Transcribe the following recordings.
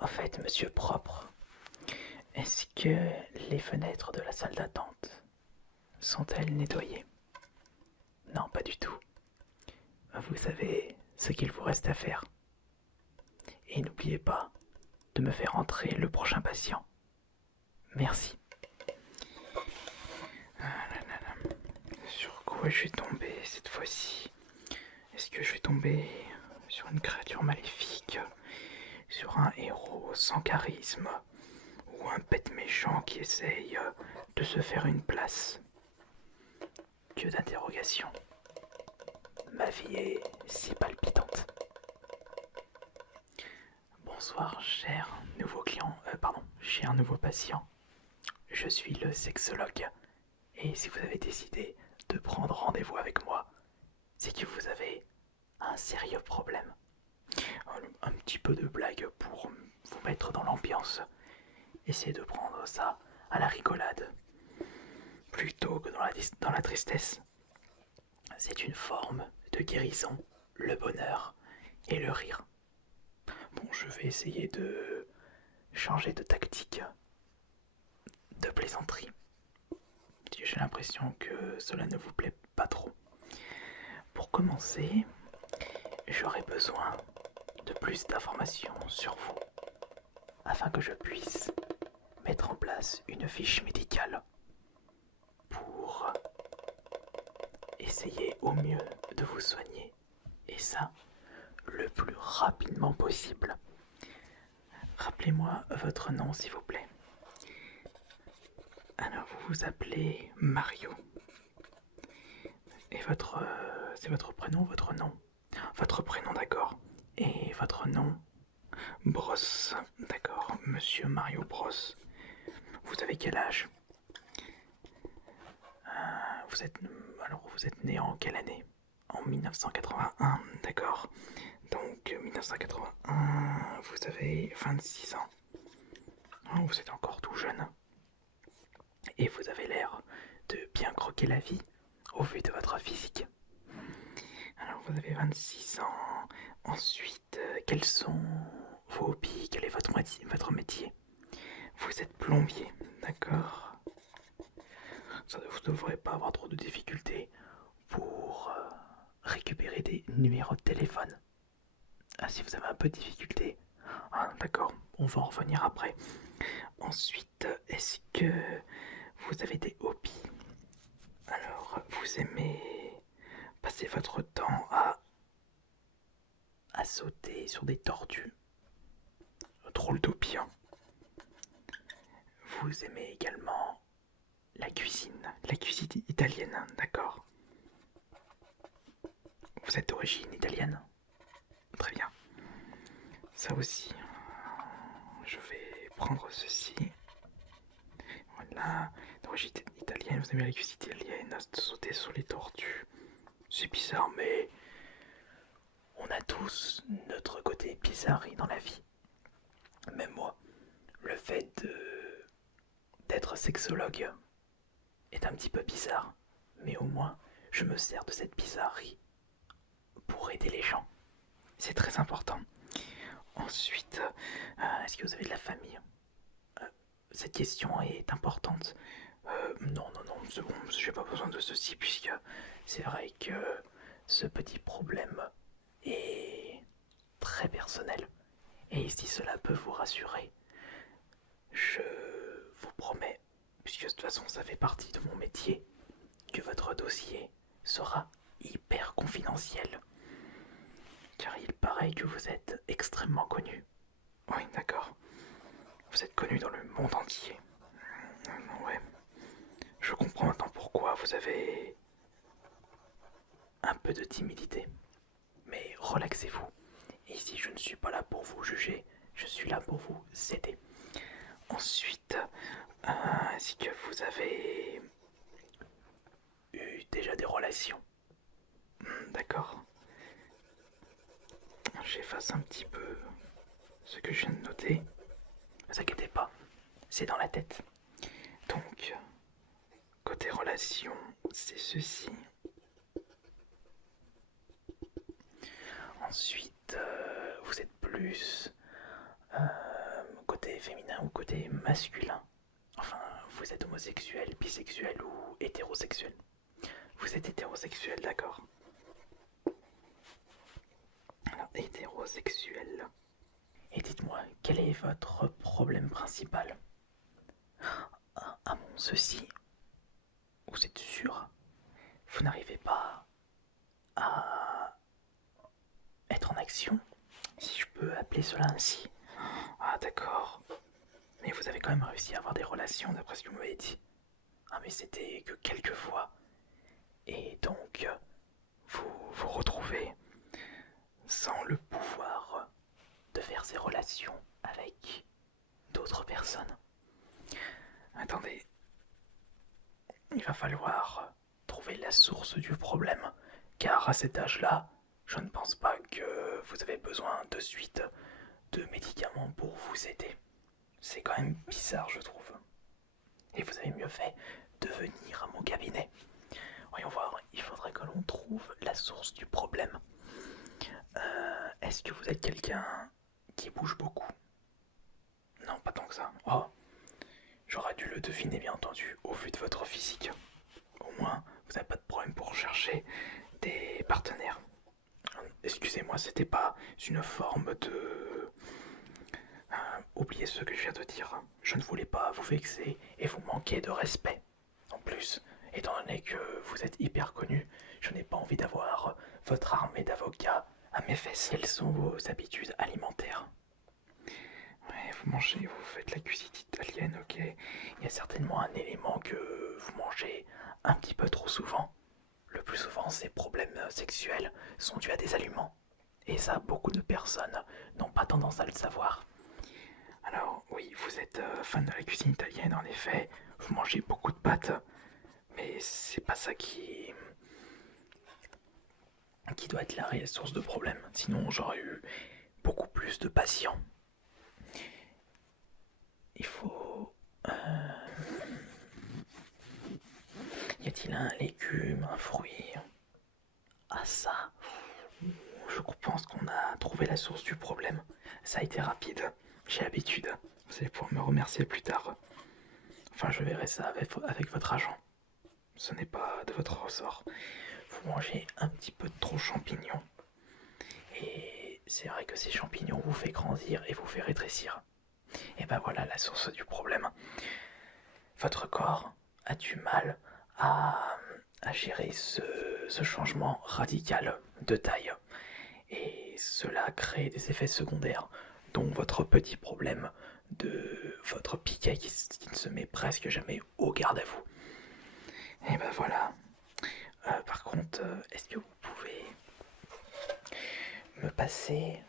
En fait, monsieur Propre, est-ce que les fenêtres de la salle d'attente sont-elles nettoyées? Non, pas du tout. Vous savez ce qu'il vous reste à faire. Et n'oubliez pas de me faire entrer le prochain patient. Merci. Ah là là là. Sur quoi je vais tomber cette fois-ci? Est-ce que je vais tomber sur une créature maléfique? Sur un héros sans charisme? Ou un bête méchant qui essaye de se faire une place? Que d'interrogations. Ma vie est si palpitante. Bonsoir, cher nouveau client, cher nouveau patient. Je suis le sexologue. Et si vous avez décidé de prendre rendez-vous avec moi, c'est que vous avez un sérieux problème. Un petit peu de blague pour vous mettre dans l'ambiance. Essayez de prendre ça à la rigolade plutôt que dans la tristesse. C'est une forme de guérison, le bonheur et le rire. Bon, je vais essayer de changer de tactique, de plaisanterie. J'ai l'impression que cela ne vous plaît pas trop. Pour commencer, j'aurais besoin de plus d'informations sur vous afin que je puisse mettre en place une fiche médicale pour essayer au mieux de vous soigner, et ça le plus rapidement possible. Rappelez-moi votre nom s'il vous plaît. Alors vous vous appelez Mario. Et c'est votre prénom, votre nom? Votre prénom, d'accord. Et votre nom? Bros, d'accord. Monsieur Mario Bros. Vous avez quel âge? Vous êtes, vous êtes né en quelle année? En 1981, d'accord. Donc 1981, vous avez 26 ans. Oh, vous êtes encore tout jeune. Et vous avez l'air de bien croquer la vie au vu de votre physique. Alors vous avez 26 ans. Ensuite, quels sont vos hobbies? Quel est votre métier? Vous êtes plombier, d'accord. Vous ne devrez pas avoir trop de difficultés pour récupérer des numéros de téléphone. Ah, si vous avez un peu de difficulté. Ah, d'accord, on va en revenir après. Ensuite, est-ce que vous avez des hobbies? Alors, vous aimez passer votre temps à sauter sur des tortues? Drôle d'hobby, hein. Vous aimez également la cuisine italienne, d'accord. Vous êtes d'origine italienne? Très bien. Ça aussi, je vais prendre ceci. Voilà, d'origine italienne, vous aimez la cuisine italienne, sauter sur les tortues. C'est bizarre, mais on a tous notre côté bizarrerie dans la vie. Même moi, le fait d'être sexologue est un petit peu bizarre, mais au moins je me sers de cette bizarrerie pour aider les gens. C'est très important. Ensuite, est-ce que vous avez de la famille? Cette question est importante. Non, non, non, c'est bon, j'ai pas besoin de ceci puisque c'est vrai que ce petit problème est très personnel. Et si cela peut vous rassurer, je vous promets, puisque de toute façon ça fait partie de mon métier, que votre dossier sera hyper confidentiel. Car il paraît que vous êtes extrêmement connu. Oui, d'accord. Vous êtes connu dans le monde entier. Ouais. Je comprends maintenant pourquoi vous avez un peu de timidité. Mais relaxez-vous. Ici, je ne suis pas là pour vous juger, je suis là pour vous aider. Ensuite, est-ce que vous avez eu déjà des relations? D'accord. J'efface un petit peu ce que je viens de noter. Ne vous inquiétez pas, c'est dans la tête. Donc, côté relation, c'est ceci. Ensuite, vous êtes plus bien au côté masculin. Enfin, vous êtes homosexuel, bisexuel ou hétérosexuel? Vous êtes hétérosexuel, d'accord. Alors, hétérosexuel. Et dites-moi, quel est votre problème principal? Ah bon, ceci, vous êtes sûr? Vous n'arrivez pas à être en action, si je peux appeler cela ainsi? Ah d'accord. Mais vous avez quand même réussi à avoir des relations d'après ce que vous m'avez dit. Ah mais c'était que quelques fois. Et donc, vous vous retrouvez sans le pouvoir de faire ces relations avec d'autres personnes. Attendez, il va falloir trouver la source du problème, car à cet âge-là, je ne pense pas que vous avez besoin de suite de médicaments pour vous aider. C'est quand même bizarre, je trouve. Et vous avez mieux fait de venir à mon cabinet. Voyons voir, il faudrait que l'on trouve la source du problème. Est-ce que vous êtes quelqu'un qui bouge beaucoup? Non, pas tant que ça. Oh, j'aurais dû le deviner bien entendu, au vu de votre physique. Au moins, vous n'avez pas de problème pour chercher des partenaires. Excusez-moi, c'était pas une forme de... oubliez ce que je viens de dire. Je ne voulais pas vous vexer et vous manquer de respect. En plus, étant donné que vous êtes hyper connu, je n'ai pas envie d'avoir votre armée d'avocats à mes fesses. Quelles sont vos habitudes alimentaires? Ouais, vous mangez, vous faites la cuisine italienne, ok. Il y a certainement un élément que vous mangez un petit peu trop souvent. Le plus souvent, ces problèmes sexuels sont dus à des aliments. Et ça, beaucoup de personnes n'ont pas tendance à le savoir. Alors, oui, vous êtes fan de la cuisine italienne, en effet. Vous mangez beaucoup de pâtes. Mais c'est pas ça qui doit être la réelle source de problème. Sinon, j'aurais eu beaucoup plus de patients. Il faut... Y a-t-il un légume, un fruit? Ah ça, je pense qu'on a trouvé la source du problème. Ça a été rapide, j'ai l'habitude. Vous allez pouvoir me remercier plus tard. Enfin, je verrai ça avec votre agent. Ce n'est pas de votre ressort. Vous mangez un petit peu trop de champignons. Et c'est vrai que ces champignons vous fait grandir et vous fait rétrécir. Et ben voilà la source du problème. Votre corps a du mal à gérer ce changement radical de taille. Et cela crée des effets secondaires, dont votre petit problème de votre piquet qui ne se met presque jamais au garde à vous. Et ben voilà. Par contre, est-ce que vous pouvez me passer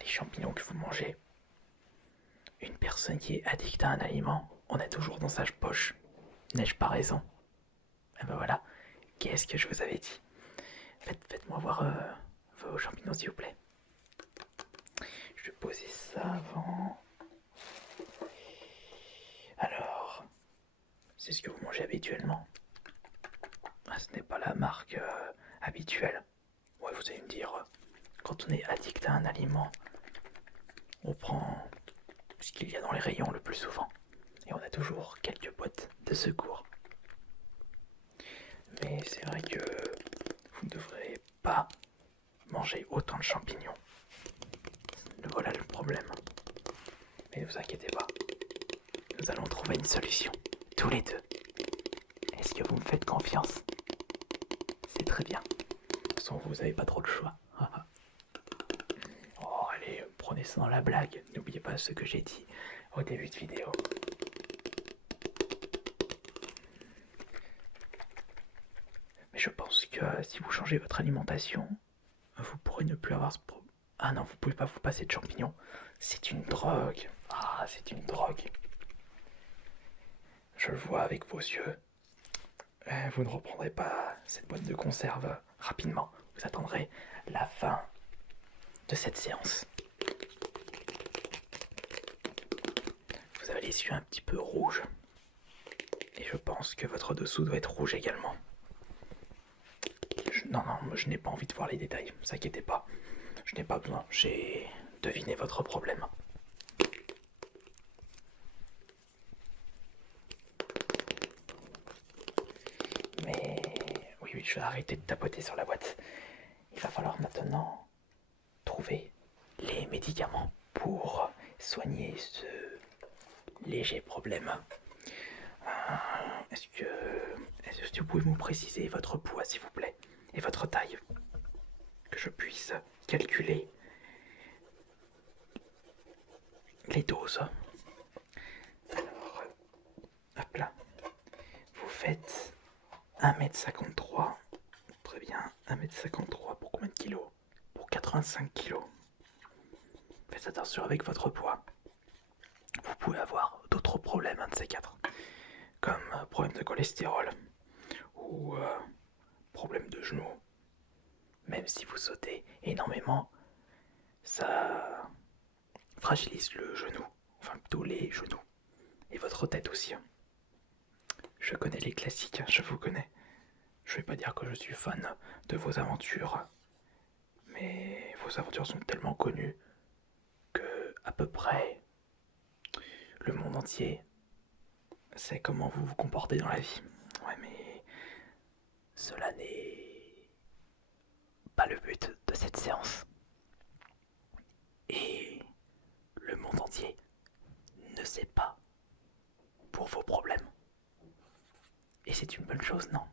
les champignons que vous mangez? Une personne qui est addicte à un aliment, on a toujours dans sa poche. N'ai-je pas raison? Et ben voilà. Qu'est-ce que je vous avais dit? Faites-moi voir vos champignons, s'il vous plaît. Je vais poser ça avant. Alors, c'est ce que vous mangez habituellement? Ah, ce n'est pas la marque habituelle. Ouais, vous allez me dire, quand on est addict à un aliment, on prend ce qu'il y a dans les rayons le plus souvent. Et on a toujours quelques boîtes de secours. Mais c'est vrai que vous ne devrez pas manger autant de champignons. Voilà le problème. Mais ne vous inquiétez pas. Nous allons trouver une solution. Tous les deux. Est-ce que vous me faites confiance? C'est très bien. De toute façon, vous n'avez pas trop de choix. Oh, allez, prenez ça dans la blague. N'oubliez pas ce que j'ai dit au début de vidéo. Mais je pense que si vous changez votre alimentation, vous pourrez ne plus avoir ce problème. Ah non, vous pouvez pas vous passer de champignons. C'est une drogue. Ah, c'est une drogue. Je le vois avec vos yeux. Vous ne reprendrez pas cette boîte de conserve rapidement. Vous attendrez la fin de cette séance. Vous avez les yeux un petit peu rouges. Et je pense que votre dessous doit être rouge également. Non, je n'ai pas envie de voir les détails, ne vous inquiétez pas. Je n'ai pas besoin, j'ai deviner votre problème. Mais oui, je vais arrêter de tapoter sur la boîte. Il va falloir maintenant trouver les médicaments pour soigner ce léger problème. Est-ce que vous pouvez me préciser votre poids, s'il vous plaît, et votre taille, que je puisse calculer les doses. Alors, hop là. Vous faites 1m53. Très bien, 1m53 pour combien de kilos? Pour 85 kilos. Faites attention avec votre poids. Vous pouvez avoir d'autres problèmes, un de ces quatre, comme problème de cholestérol ou problème de genou. Même si vous sautez énormément, ça fragilise le genou, enfin plutôt les genoux, et votre tête aussi. Je connais les classiques, je vous connais. Je vais pas dire que je suis fan de vos aventures, mais vos aventures sont tellement connues que à peu près le monde entier sait comment vous vous comportez dans la vie. Ouais, mais cela n'est pas le but de cette séance. Et le monde entier ne sait pas pour vos problèmes. Et c'est une bonne chose, non?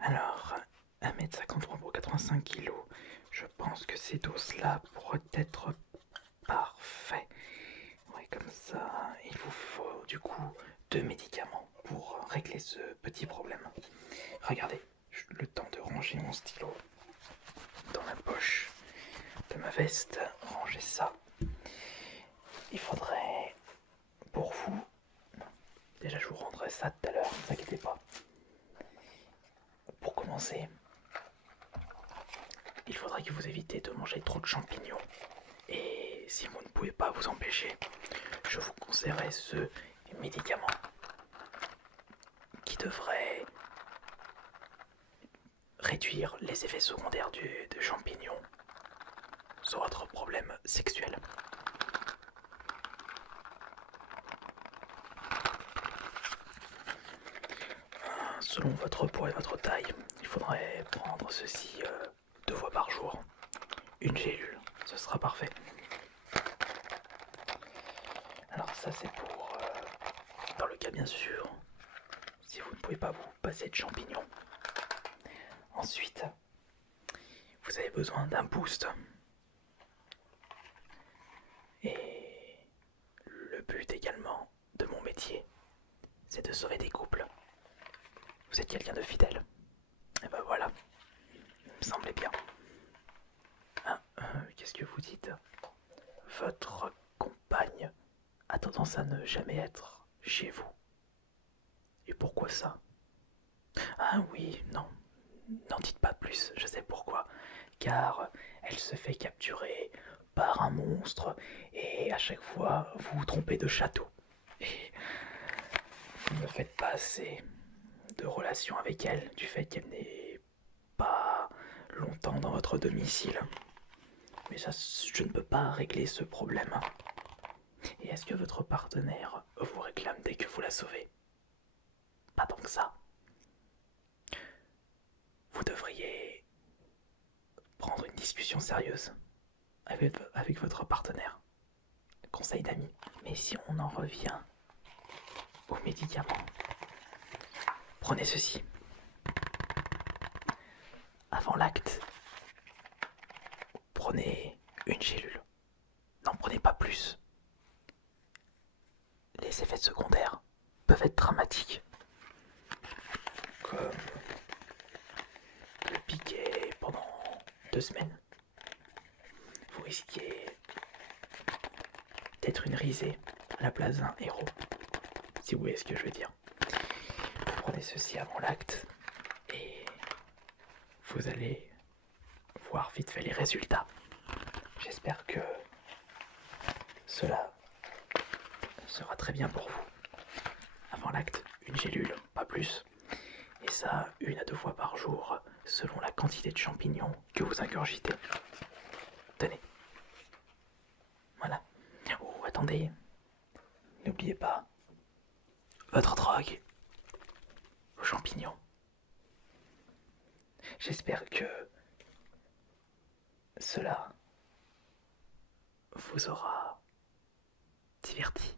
Alors, 1m53 pour 85 kg, je pense que ces doses-là pourraient être parfaits. Ouais, comme ça, il vous faut du coup 2 médicaments pour régler ce petit problème. Regardez, le temps de ranger mon stylo dans la poche de ma veste, ranger ça. Il faudrait, pour vous, déjà je vous rendrai ça tout à l'heure, ne vous inquiétez pas. Pour commencer, il faudrait que vous évitez de manger trop de champignons. Et si vous ne pouvez pas vous empêcher, je vous conseillerais ce médicament qui devrait réduire les effets secondaires de champignons sur votre problème sexuel. Selon votre poids et votre taille, il faudrait prendre ceci 2 fois par jour. Une gélule, ce sera parfait. Alors ça c'est pour, dans le cas bien sûr, si vous ne pouvez pas vous passer de champignons. Ensuite, vous avez besoin d'un boost. Et le but également de mon métier, c'est de sauver des couples. Vous êtes quelqu'un de fidèle. Et ben voilà, il me semblait bien. Qu'est-ce que vous dites? Votre compagne a tendance à ne jamais être chez vous. Et pourquoi ça? Ah oui, non, n'en dites pas plus, je sais pourquoi. Car elle se fait capturer par un monstre et à chaque fois vous vous trompez de château. Et vous ne faites pas assez de relations avec elle du fait qu'elle n'est pas longtemps dans votre domicile. Mais ça, je ne peux pas régler ce problème. Et est-ce que votre partenaire vous réclame dès que vous la sauvez? Pas tant que ça. Vous devriez prendre une discussion sérieuse avec votre partenaire. Conseil d'amis. Mais si on en revient aux médicaments, prenez ceci. Avant l'acte, prenez une gélule. N'en prenez pas plus. Les effets secondaires peuvent être dramatiques. Comme le piquet pendant 2 semaines. Vous risquez d'être une risée à la place d'un héros. Si vous voyez ce que je veux dire. Vous prenez ceci avant l'acte et vous allez voir vite fait les résultats. J'espère que cela sera très bien pour vous. Avant l'acte, une gélule, pas plus. Et ça, 1 à 2 fois par jour, selon la quantité de champignons que vous ingurgitez. Tenez. attendez, n'oubliez pas votre drogue, vos champignons. J'espère que cela vous aura diverti.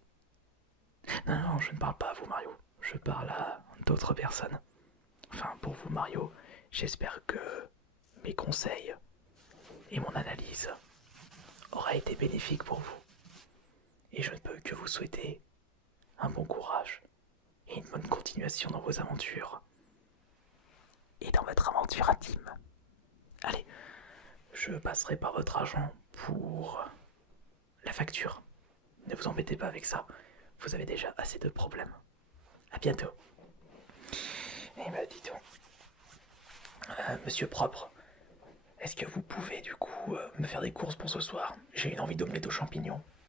Non, non, je ne parle pas à vous, Mario. Je parle à d'autres personnes. Enfin, pour vous, Mario, j'espère que mes conseils et mon analyse aura été bénéfique pour vous. Et je ne peux que vous souhaiter un bon courage et une bonne continuation dans vos aventures et dans votre aventure intime. Allez, je passerai par votre argent pour la facture. Ne vous embêtez pas avec ça, vous avez déjà assez de problèmes. A bientôt. Eh ben dis donc, monsieur propre, est-ce que vous pouvez du coup me faire des courses pour ce soir? J'ai une envie d'omelette aux champignons.